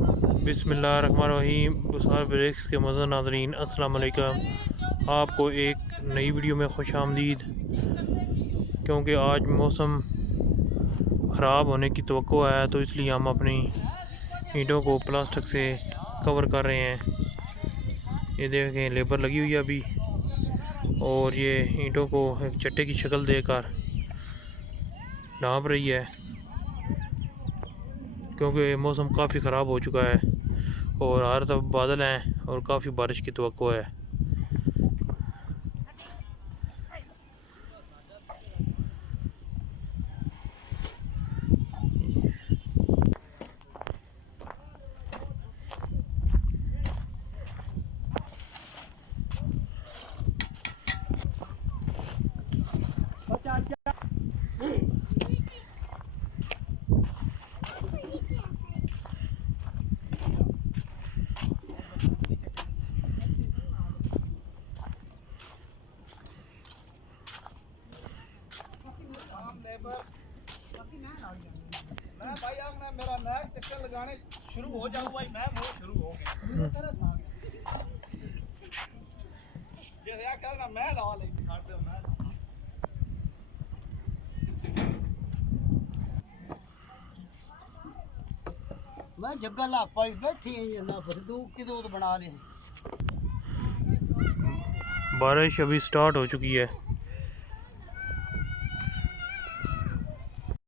बिस्मिल्लाहिर्रहमानिर्रहीम। बुसार ब्रेक्स के मज़ा नाज़रीन, अस्सलाम वालेकुम। आपको एक नई वीडियो में खुश आमदीद। क्योंकि आज मौसम ख़राब होने की तवक्को है, तो इसलिए हम अपनी ईंटों को प्लास्टिक से कवर कर रहे हैं। ये देखें, लेबर लगी हुई है अभी, और ये ईंटों को एक चट्टे की शक्ल देकर ढाँप रही है, क्योंकि मौसम काफ़ी ख़राब हो चुका है और हर तरफ बादल हैं और काफ़ी बारिश की तवक्को है। मैं भाई अब मैं मेरा नया चक्कर लगाने शुरू हो जाऊं भाई, मैं वो शुरू हो गया ये क्या करना, मैं ला ले छाड़ दे मैं जगह ला पाई बैठी है ना, फिर तू किदो तो बना ले। बारिश अभी स्टार्ट हो चुकी है।